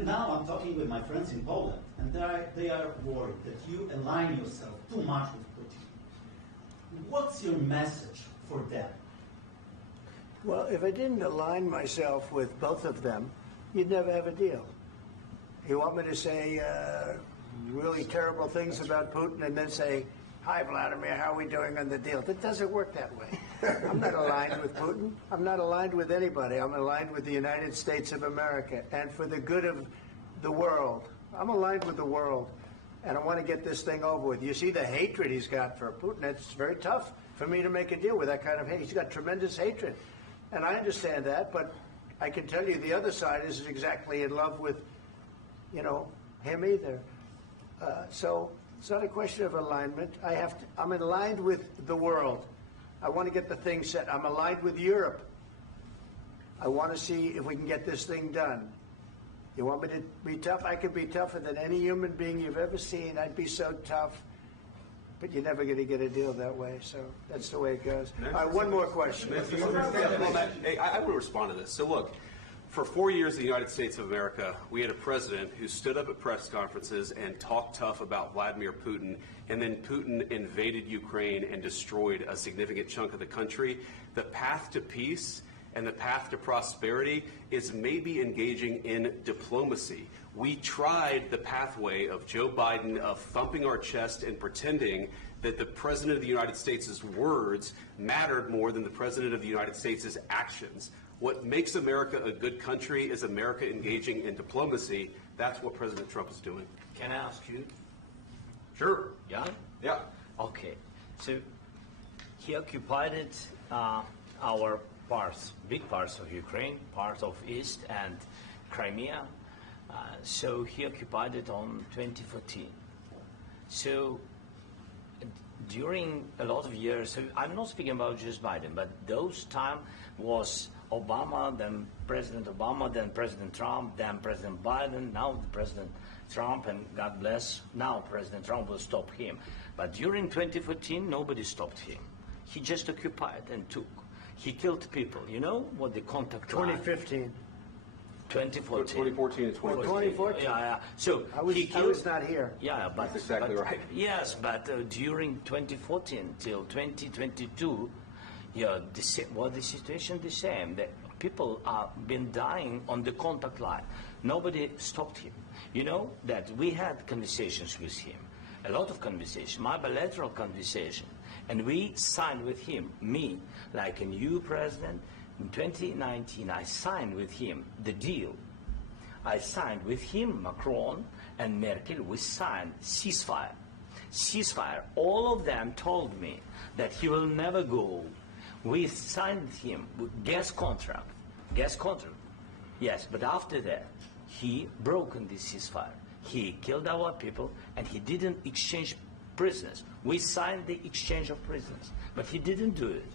And now I'm talking with my friends in Poland, and they are worried that you align yourself too much with Putin. What's your message for them? Well, if I didn't align myself with both of them, you'd never have a deal. You want me to say really terrible things about Putin and then say, "Hi, Vladimir, how are we doing on the deal?" That doesn't work that way. I'm not aligned with Putin. I'm not aligned with anybody. I'm aligned with the United States of America and for the good of the world. I'm aligned with the world, and I want to get this thing over with. You see the hatred he's got for Putin. It's very tough for me to make a deal with that kind of hate. He's got tremendous hatred, and I understand that, but I can tell you the other side isn't exactly in love with, him either. So it's not a question of alignment. I'm aligned with the world. I want to get the thing set. I'm aligned with Europe. I want to see if we can get this thing done. You want me to be tough? I could be tougher than any human being you've ever seen. I'd be so tough. But you're never going to get a deal that way. So that's the way it goes. All right, one more question. Hey, I want to respond to this. So look, for 4 years in the United States of America, we had a president who stood up at press conferences and talked tough about Vladimir Putin, and then Putin invaded Ukraine and destroyed a significant chunk of the country. The path to peace and the path to prosperity is maybe engaging in diplomacy. We tried the pathway of Joe Biden, of thumping our chest and pretending that the President of the United States' words mattered more than the President of the United States' actions. What makes America a good country is America engaging in diplomacy. That's what President Trump is doing. Can I ask you? Sure. Yeah? Yeah. Okay. So he occupied our parts, big parts of Ukraine, part of East and Crimea. So he occupied it on 2014. So during a lot of years, so I'm not speaking about just Biden, but those time was Obama, then President Obama, then President Trump, then President Biden, now President Trump, and God bless, now President Trump will stop him. But during 2014, nobody stopped him. He just occupied and took. He killed people. You know what the contact 2015. 2014 and 2014. Yeah. So I was not here. Yeah, but that's exactly right. Yes, but during 2014 till 2022, the situation the same. The people have been dying on the contact line. Nobody stopped him. You know that we had conversations with him, a lot of conversations, my bilateral conversation, and we signed with him, me, like a new president. In 2019, I signed with him the deal. I signed with him, Macron and Merkel, we signed ceasefire. Ceasefire. All of them told me that he will never go. We signed with him with gas contract. Gas contract. Yes, but after that, he broken the ceasefire. He killed our people and he didn't exchange prisoners. We signed the exchange of prisoners, but he didn't do it.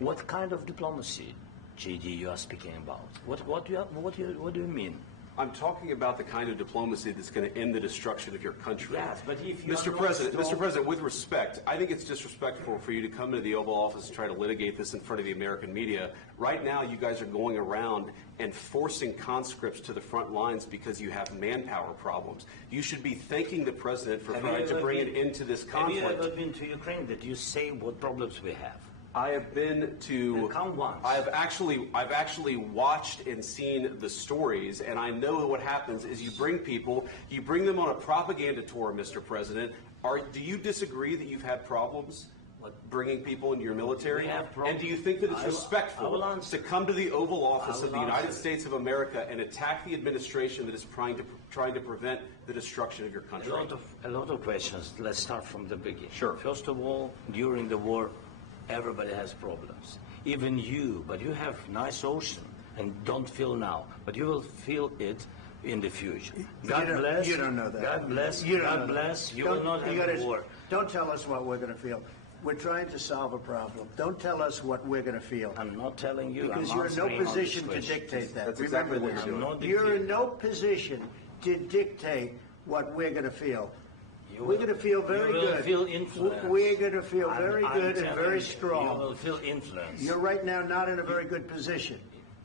What kind of diplomacy, JD, you are speaking about? What do you mean? I'm talking about the kind of diplomacy that's going to end the destruction of your country. Yes, but if you Mr. President, with respect, I think it's disrespectful for you to come into the Oval Office and try to litigate this in front of the American media. Right now, you guys are going around and forcing conscripts to the front lines because you have manpower problems. You should be thanking the President for trying to bring it into this conflict. Have you ever been to Ukraine that you say what problems we have? I have been to. Count once. I've actually watched and seen the stories, and I know what happens is you bring them on a propaganda tour, Mr. President. Do you disagree that you've had problems bringing people into your military? And do you think that it's respectful to come to the Oval Office of the United States of America and attack the administration that is trying to prevent the destruction of your country? A lot of questions. Let's start from the beginning. Sure. First of all, during the war, everybody has problems. Even you, but you have nice ocean and don't feel now, but you will feel it in the future. God bless. You don't know that. God bless. God bless. You will not have war. Don't tell us what we're going to feel. We're trying to solve a problem. Don't tell us what we're going to feel. I'm not telling you. Because you're in no position to dictate that. That's exactly what you're doing. You're in no position to dictate what we're going to feel. We're going to feel very good. Feel influence. We're going to feel very good and very strong. You will feel influence. You're right now not in a very good position.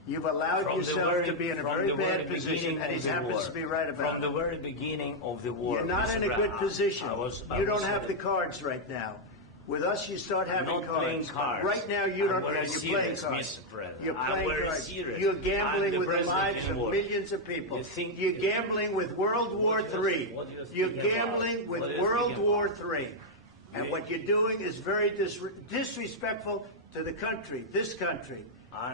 You've allowed yourself to be in a very bad position, and he happens to be right about it. From the very beginning of the war. You're not in a good position. You don't have the cards right now. With us, you start having cards. Right now, you don't. You're playing cards. You're playing cards. You're gambling with the lives of millions of people. You're gambling with World War III. You're gambling with World War III. And what you're doing is very disrespectful to the country, this country.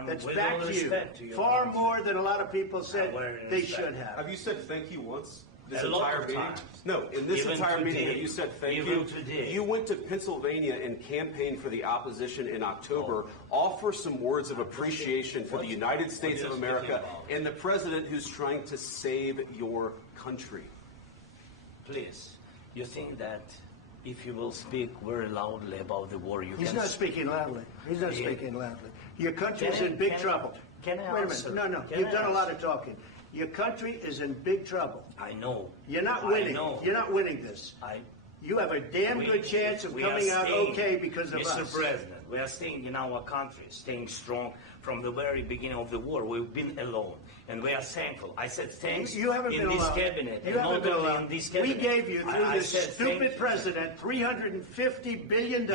That's backed you far more than a lot of people said they should have. Have you said thank you once? This entire meeting? No, in this entire meeting, have you said thank you? You went to Pennsylvania and campaigned for the opposition in October. Offer some words of appreciation for the United States of America and the president who's trying to save your country. Please, you think that if you will speak very loudly about the war, He's not speaking loudly. He's not speaking loudly. Your country is in big trouble. Can I Wait a minute. No. You've done a lot of talking. Your country is in big trouble. I know. You're not winning. You're not winning this. You have a damn good chance of coming out okay because of us. Mr. President, we are staying in our country, staying strong from the very beginning of the war. We've been alone, and we are thankful. I said thanks you haven't in been this alone. cabinet. You haven't been alone. In this cabinet. We gave you, through this stupid president, $350 billion.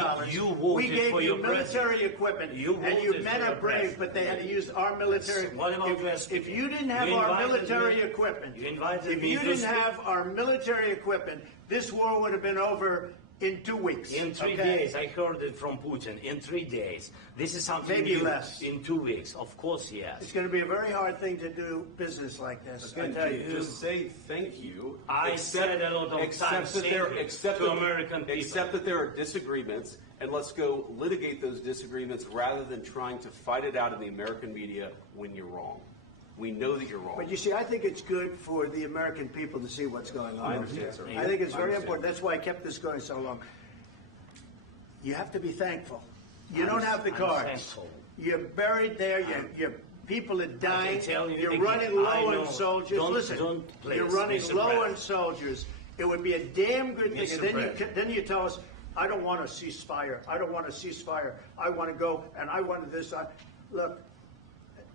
We gave you military equipment, and you men are brave, but they had to use our military. If you didn't have our military equipment, this war would have been over in 2 weeks. In 3 days, I heard it from Putin. In 3 days, this is something maybe new. Less. In 2 weeks, of course, yes. It's going to be a very hard thing to do business like this. I tell you. Just say thank you. I said a lot of times to American people. Except that there are disagreements, and let's go litigate those disagreements rather than trying to fight it out in the American media when you're wrong. We know that you're wrong. But you see, I think it's good for the American people to see what's going on. I understand, sir. I think it's very important. That's why I kept this going so long. You have to be thankful. You don't have the cards. You're buried there. Your people are dying. You're running low on soldiers. Listen, you're running low on soldiers. It would be a damn good thing. And then you tell us, I don't want a ceasefire. I don't want a ceasefire. I want to go, and I want this. Look.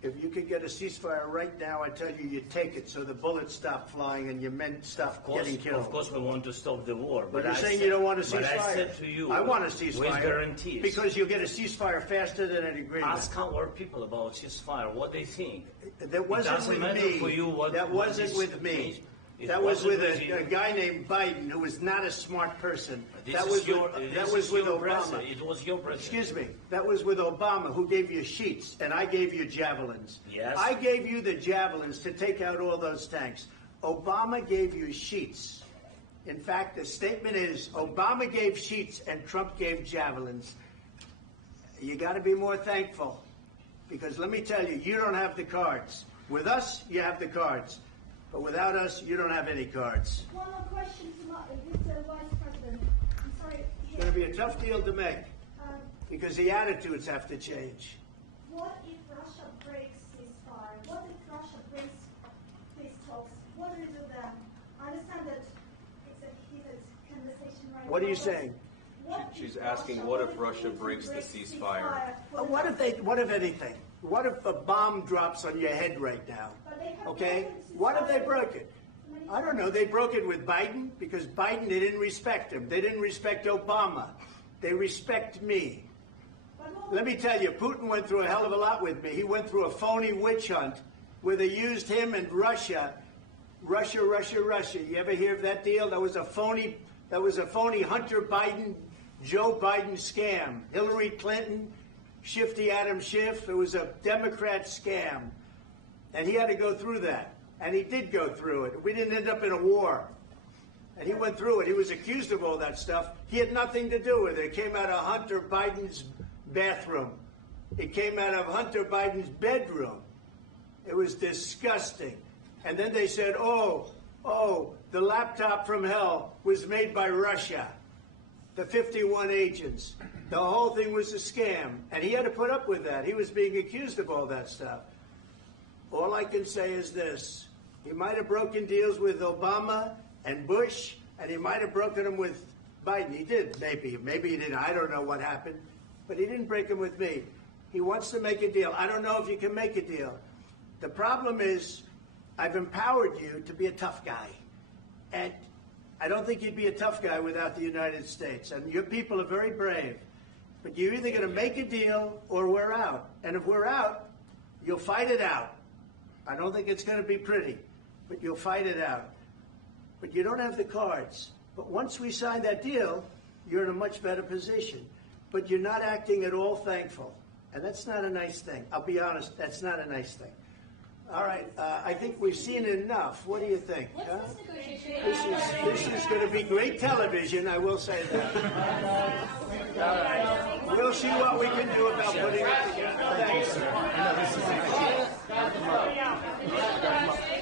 If you could get a ceasefire right now, I tell you, you take it so the bullets stop flying and your men stop getting killed. Of course, we want to stop the war. But you're saying you don't want a ceasefire. But I said to you, I want a ceasefire. With guarantees. Because you'll get a ceasefire faster than an agreement. Ask our people about ceasefire, what they think. That wasn't with me. For you that wasn't with me. That was with a guy named Biden, who was not a smart person. That was with Obama. It was your president. Excuse me. That was with Obama, who gave you sheets, and I gave you javelins. Yes. I gave you the javelins to take out all those tanks. Obama gave you sheets. In fact, the statement is Obama gave sheets and Trump gave javelins. You got to be more thankful, because let me tell you, you don't have the cards. With us, you have the cards. But without us, you don't have any cards. One more question to Mr. Vice President. I'm sorry. It's going to be a tough deal to make because the attitudes have to change. What if Russia breaks ceasefire? What if Russia breaks peace talks? What do we do then? I understand that it's a heated conversation right now. What are you saying? She's asking, what if Russia breaks the ceasefire? What if anything? What if a bomb drops on your head right now? Okay? What if they broke it? I don't know. They broke it with Biden because Biden, they didn't respect him. They didn't respect Obama. They respect me. Let me tell you, Putin went through a hell of a lot with me. He went through a phony witch hunt where they used him and Russia. Russia. You ever hear of that deal? That was a phony Hunter Biden, Joe Biden scam. Hillary Clinton, Shifty Adam Schiff. It was a Democrat scam. And he had to go through that. And he did go through it. We didn't end up in a war. And he went through it. He was accused of all that stuff. He had nothing to do with it. It came out of Hunter Biden's bathroom. It came out of Hunter Biden's bedroom. It was disgusting. And then they said, oh, the laptop from hell was made by Russia. The 51 agents. The whole thing was a scam. And he had to put up with that. He was being accused of all that stuff. All I can say is this. He might have broken deals with Obama and Bush, and he might have broken them with Biden. He did, maybe. Maybe he didn't. I don't know what happened. But he didn't break them with me. He wants to make a deal. I don't know if you can make a deal. The problem is I've empowered you to be a tough guy. And I don't think you'd be a tough guy without the United States. And your people are very brave. But you're either going to make a deal or we're out. And if we're out, you'll fight it out. I don't think it's going to be pretty, but you'll fight it out. But you don't have the cards. But once we sign that deal, you're in a much better position. But you're not acting at all thankful. And that's not a nice thing. I'll be honest, that's not a nice thing. All right, I think we've seen enough. What do you think? Huh? This is going to be great television, I will say that. All right. We'll see what we can do about putting it together. Thanks.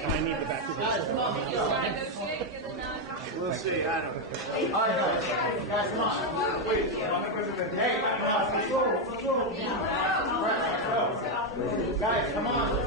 I need the back of this. We'll see. I don't know. All right, guys, come on. Wait. Hey, guys, come on.